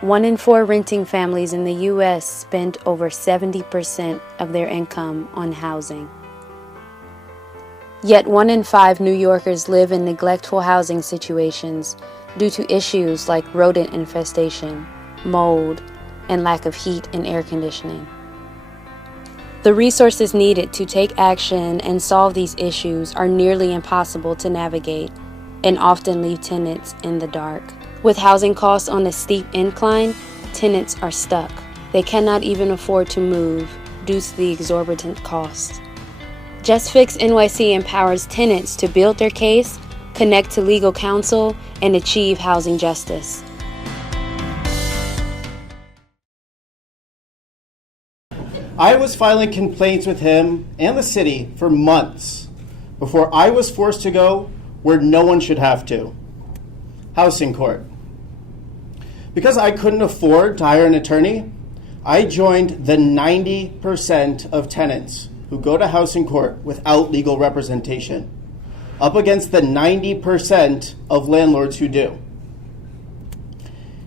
1 in 4 renting families in the U.S. spend over 70% of their income on housing. Yet 1 in 5 New Yorkers live in neglectful housing situations due to issues like rodent infestation, mold, and lack of heat and air conditioning. The resources needed to take action and solve these issues are nearly impossible to navigate and often leave tenants in the dark. With housing costs on a steep incline, tenants are stuck. They cannot even afford to move due to the exorbitant costs. JustFix.nyc empowers tenants to build their case, connect to legal counsel, and achieve housing justice. I was filing complaints with him and the city for months before I was forced to go where no one should have to. Housing court. Because I couldn't afford to hire an attorney, I joined the 90% of tenants who go to housing court without legal representation, up against the 90% of landlords who do.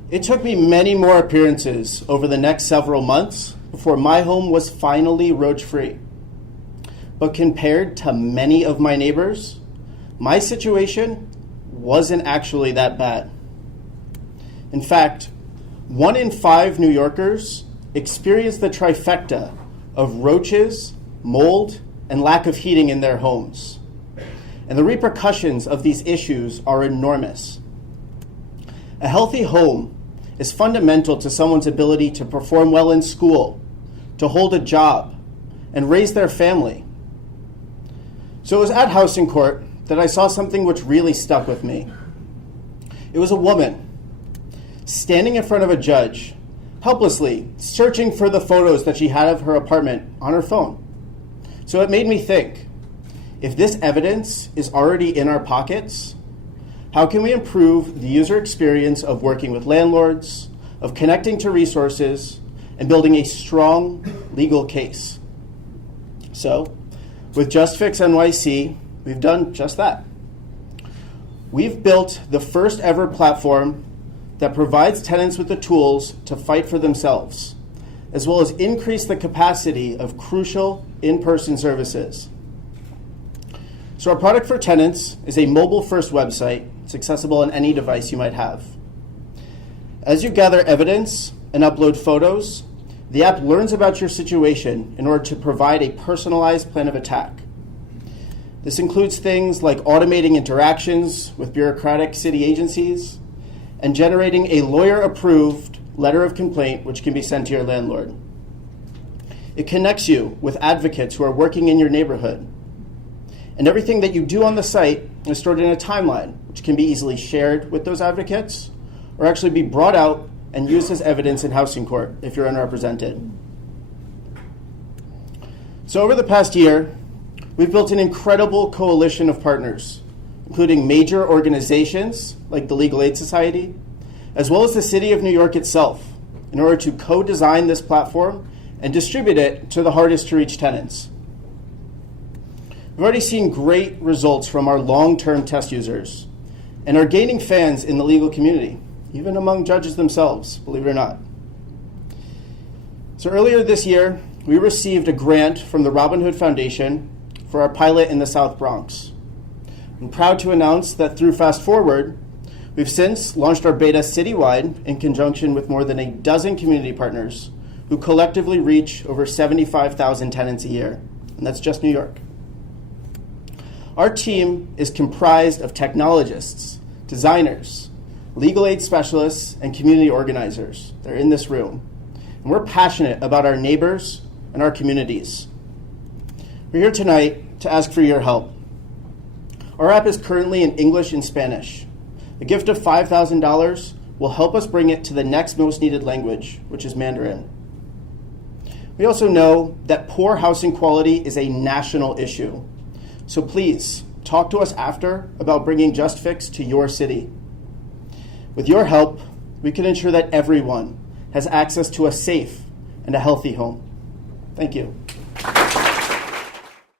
It took me many more appearances over the next several months before my home was finally roach-free. But compared to many of my neighbors, my situation wasn't actually that bad. In fact, 1 in 5 New Yorkers experience the trifecta of roaches, mold, and lack of heating in their homes. And the repercussions of these issues are enormous. A healthy home is fundamental to someone's ability to perform well in school, to hold a job, and raise their family. So it was at housing court that I saw something which really stuck with me. It was a woman standing in front of a judge, helplessly searching for the photos that she had of her apartment on her phone. So it made me think, if this evidence is already in our pockets, how can we improve the user experience of working with landlords, of connecting to resources, and building a strong legal case? So, with JustFix.nyc, we've done just that. We've built the first ever platform that provides tenants with the tools to fight for themselves, as well as increase the capacity of crucial in-person services. So our product for tenants is a mobile-first website. It's accessible on any device you might have. As you gather evidence and upload photos, the app learns about your situation in order to provide a personalized plan of attack. This includes things like automating interactions with bureaucratic city agencies and generating a lawyer-approved letter of complaint which can be sent to your landlord. It connects you with advocates who are working in your neighborhood. And everything that you do on the site is stored in a timeline, which can be easily shared with those advocates or actually be brought out and used as evidence in housing court if you're unrepresented. So over the past year, we've built an incredible coalition of partners, including major organizations like the Legal Aid Society, as well as the City of New York itself, in order to co-design this platform and distribute it to the hardest to reach tenants. We've already seen great results from our long-term test users and are gaining fans in the legal community, even among judges themselves, believe it or not. So earlier this year, we received a grant from the Robin Hood Foundation for our pilot in the South Bronx. I'm proud to announce that through Fast Forward, we've since launched our beta citywide in conjunction with more than a dozen community partners who collectively reach over 75,000 tenants a year, and that's just New York. Our team is comprised of technologists, designers, legal aid specialists, and community organizers. They're in this room. And we're passionate about our neighbors and our communities. We're here tonight to ask for your help. Our app is currently in English and Spanish. A gift of $5,000 will help us bring it to the next most needed language, which is Mandarin. We also know that poor housing quality is a national issue. So please, talk to us after about bringing JustFix to your city. With your help, we can ensure that everyone has access to a safe and a healthy home. Thank you.